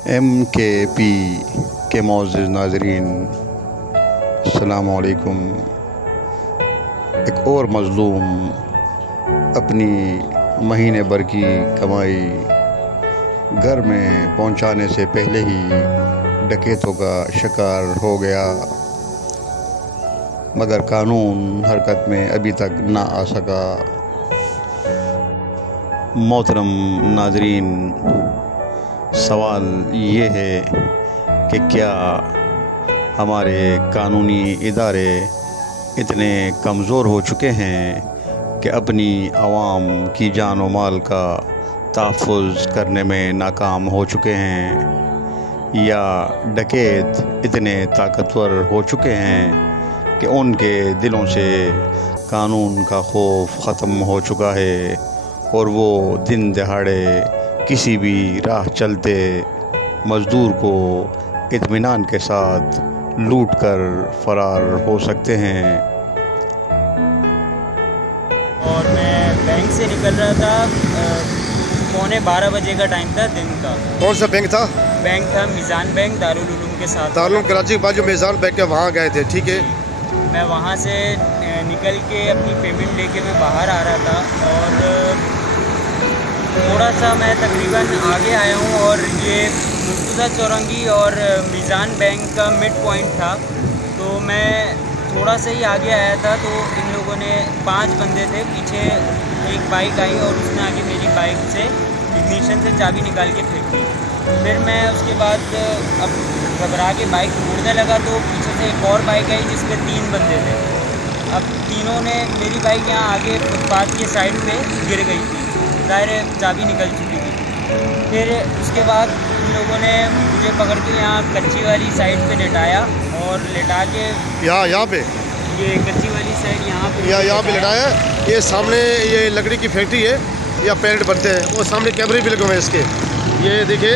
MKP के मौजूद नाज़रीन, अस्सलामु अलैकुम। एक और मज़लूम अपनी महीने भर की कमाई घर में पहुंचाने से पहले ही डकैतों का शिकार हो गया, मगर कानून हरकत में अभी तक ना आ सका। मोहतरम नाज़रीन, सवाल ये है कि क्या हमारे कानूनी इदारे इतने कमज़ोर हो चुके हैं कि अपनी आवाम की जान और माल का तहफ़्फ़ुज़ करने में नाकाम हो चुके हैं, या डकैत इतने ताकतवर हो चुके हैं कि उनके दिलों से कानून का खौफ ख़त्म हो चुका है और वो दिन दहाड़े किसी भी राह चलते मज़दूर को इत्मीनान के साथ लूट कर फ़रार हो सकते हैं। और मैं बैंक से निकल रहा था, 11:15 बजे का टाइम था दिन का। कौन सा बैंक था? बैंक था मीज़ान बैंक, दारुल उलूम के साथ। दारुल उलूम कराची के बाद जो मीज़ान बैंक है वहाँ गए थे, ठीक है। मैं वहाँ से निकल के अपनी पेमेंट लेके मैं बाहर आ रहा था और थोड़ा सा मैं तकरीबन आगे आया हूँ और ये मुर्तज़ा चौरंगी और मीज़ान बैंक का मिड पॉइंट था। तो मैं थोड़ा सा ही आगे आया था तो इन लोगों ने 5 बंदे थे, पीछे एक बाइक आई और उसने आगे मेरी बाइक से इग्निशन से चाबी निकाल के फेंक दी। फिर मैं उसके बाद अब घबरा के बाइक मोड़ने लगा तो पीछे से एक और बाइक आई जिसमें 3 बंदे थे। अब तीनों ने मेरी बाइक यहाँ आगे फुटपाथ के साइड पे गिर गई थी, ज़ाहिर चाबी निकल चुकी थी। फिर उसके बाद इन लोगों ने मुझे पकड़ के यहाँ कच्ची वाली साइड पे लेटाया और लेटा के यहाँ पे ये कच्ची वाली साइड यहाँ पे लेटाया। ये सामने ये लकड़ी की फैक्ट्री है, या पैलेट बनते हैं, वो सामने कैमरे भी लगे हुए हैं इसके। ये देखिए,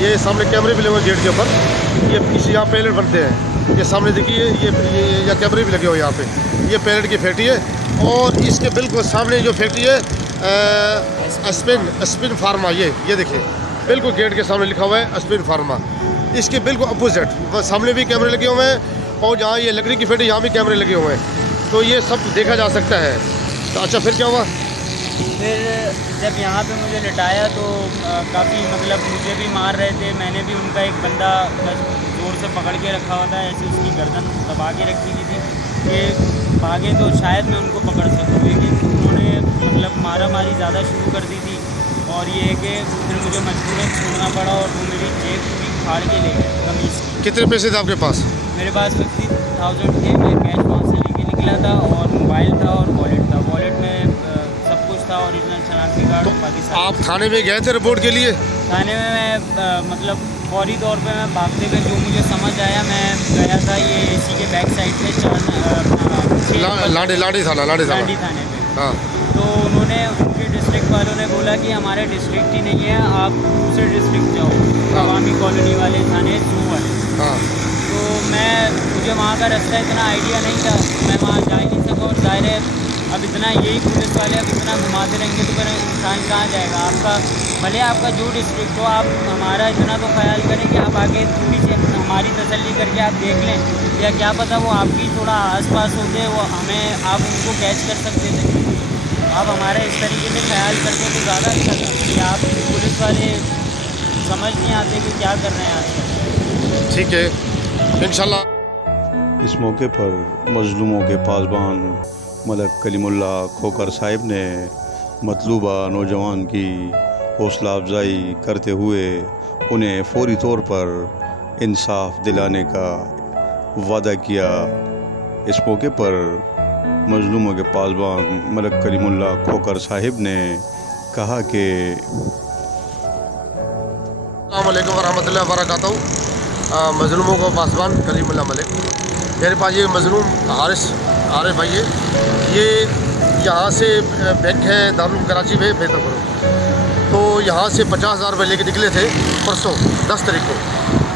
ये सामने कैमरे भी लगे हुए गेट के ऊपर। ये पीछे यहाँ पैलेट बनते हैं, ये सामने देखिए, ये कैमरे भी लगे हुए यहाँ पे। ये पैलेट की फैक्ट्री है और इसके बिल्कुल सामने जो फैक्ट्री है स्पिन फार्मा, ये देखिए बिल्कुल गेट के सामने लिखा हुआ है स्पिन फार्मा। इसके बिल्कुल अपोजिट सामने भी कैमरे लगे हुए हैं और जहाँ ये लकड़ी की फैक्ट्री यहाँ भी कैमरे लगे हुए हैं, तो ये सब देखा जा सकता है। तो अच्छा, फिर क्या हुआ? फिर जब यहाँ पे मुझे लिटाया तो काफ़ी मतलब मुझे भी मार रहे थे। मैंने भी उनका एक बंदा जोर से पकड़ के रखा हुआ था, ऐसे उसकी गर्दन दबा के रखी हुई थी कि भागे तो शायद मैं उनको पकड़ सकूँ, लेकिन उन्होंने मतलब मारा मारी ज़्यादा शुरू कर दी थी। और ये है कि फिर मुझे मजबूरन छोड़ना पड़ा और वो मेरी जेब पूरी फाड़ के ले गए कमीज़ की। कितने पैसे थे आपके पास? मेरे पास 50,000 थे। मैं कैश वहाँ से लेके निकला था और मोबाइल था और वॉलेट था। वॉलेट में सब कुछ था, ओरिजिनल शनाख्ती कार्ड। तो पाकिस्तान। आप थाने में गए थे रिपोर्ट के लिए? थाने में मैं मतलब फौरी तौर पे मैं भागते हुए जो मुझे समझ आया मैं गया था। ये इसी के बैक साइड पे लाड़ी थाने पे। हाँ। तो उन्होंने उनके डिस्ट्रिक्ट वालों ने बोला कि हमारे डिस्ट्रिक्ट ही नहीं है, आप दूसरे डिस्ट्रिक्ट जाओ, अवामी कॉलोनी वाले थाने जू वाले। हाँ। तो मुझे वहाँ का रास्ता इतना आइडिया नहीं था, मैं वहाँ जा ही नहीं सका। और ज़ाहिर है अब इतना यही पुलिस वाले अब इतना घुमाते रहेंगे तो फिर इंसान कहाँ जाएगा। आपका भले आपका जो डिस्ट्रिक्ट हो, आप हमारा इतना तो ख्याल करें कि आप आगे थोड़ी सी हमारी तसल्ली करके आप देख लें, या क्या पता वो आपकी थोड़ा आसपास होते वो हमें आप उनको कैच कर सकते थे। आप हमारा इस तरीके से ख्याल करते तो ज़्यादा अच्छा था कि आप पुलिस वाले समझ नहीं आते कि क्या कर रहे हैं आजकल। ठीक है, इंशाल्लाह। इस मौके पर मज़लूमों के पासबान मलक कलीमुल्ला खोकर साहिब ने मतलूबा नौजवान की हौसला अफजाई करते हुए उन्हें फ़ौरी तौर पर इंसाफ दिलाने का वादा किया। इस मौके पर मज़लूमों के पासबान मलक कलीमुल्ला खोकर साहिब ने कहा कि अस्सलाम वालेकुम वरहमतुल्लाहि वबरकातुहू। मज़लूमों को पासबान कलीमुल्ला मलिक, मेरे पास ये मज़लूम आरिफ भाई है। ये यहाँ से बैंक है दारुल उलूम कराची में फैसलपुर। तो यहाँ से 50,000 रुपये लेके निकले थे परसों 10 तारीख को।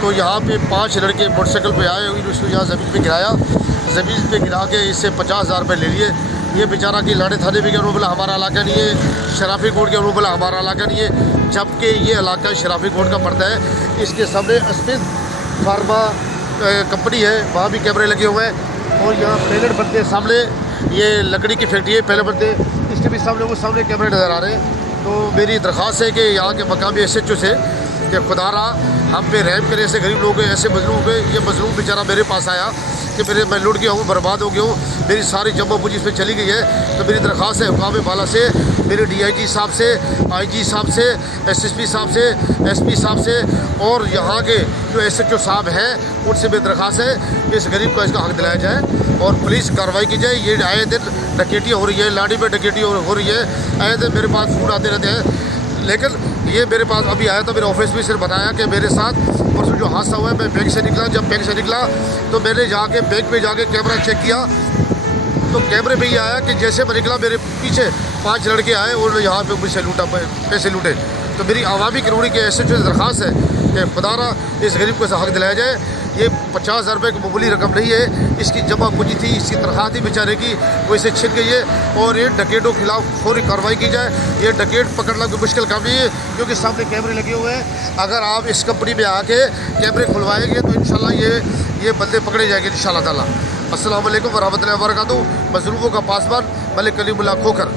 तो यहाँ पे 5 लड़के मोटरसाइकिल पे आए, उसको यहाँ ज़मीन पे गिराया, ज़मीन पे गिरा के इससे 50,000 रुपये ले लिए। ये बेचारा कि लाड़े थाने भी गया, उन्होंने बोला हमारा इलाका नहीं है, शराफी कोर्ट गया, उन्होंने बोला हमारा इलाका नहीं है। जबकि ये इलाका शराफी कोट का पड़ता है। इसके सामने स्मिथ फार्मा कंपनी है, वहाँ भी कैमरे लगे हुए हैं। और यहाँ पैलेट बनते हैं सामने, ये लकड़ी की फैक्ट्री है, पैलेट बनते, इसके भी सामने वो सामने कैमरे नज़र आ रहे हैं। तो मेरी दरख्वास्त है कि यहाँ के मकामी SHO से कि खुदा रहा हम पे रहम करे, ऐसे गरीब लोग ऐसे मजलूम गए। ये मजलूम बेचारा मेरे पास आया कि मैं लुट गया हूँ, बर्बाद हो गया हूँ, मेरी सारी जमा पूंजी इस पर चली गई है। तो मेरी दरख्वास्त है हुकाम बाला से, मेरे DIG साहब से, IG साहब से, SSP साहब से, SP साहब से और यहाँ के जो SHO साहब हैं उनसे मेरी दरख्वास्त है कि इस गरीब को इसका हक दिलाया जाए और पुलिस कार्रवाई की जाए। ये आए दिन डकैतियाँ हो रही है, लाड़ी में डकैती हो रही है, आए दिन मेरे पास फ़ोन आते रहते हैं। लेकिन ये मेरे पास अभी आया था, मेरे ऑफिस में सिर्फ बताया कि मेरे साथ परसों जो हादसा हुआ है, मैं बैंक से निकला, जब बैंक से निकला तो मैंने जाके बैंक पे जाके कैमरा चेक किया तो कैमरे पे ही आया कि जैसे मैं निकला मेरे पीछे 5 लड़के आए और यहाँ पे मुझसे लूटा, पैसे लूटे। तो मेरी आवामी कानूनी के SHO से दरख्वास्त है कि खुदारा इस गरीब को हक दिलाया जाए। ये 50,000 रुपये की मामूली रकम नहीं है, इसकी जमा पूंजी थी, इसकी तनख्वाह थी बेचारे की, वो इसे छिन गई है। और ये डकैतों के खिलाफ फौरी कार्रवाई की जाए। ये डकैत पकड़ना कोई मुश्किल काम नहीं है क्योंकि सामने कैमरे लगे हुए हैं। अगर आप इस कंपनी में आके कैमरे खुलवाएंगे तो इंशाल्लाह ये बंदे पकड़े जाएंगे इंशाल्लाह ताला। अस्सलाम वालेकुम व रहमतुल्लाहि व बरकातहू। मजलूमों का पासबान मलिक कलीमुल्लाह खोखर।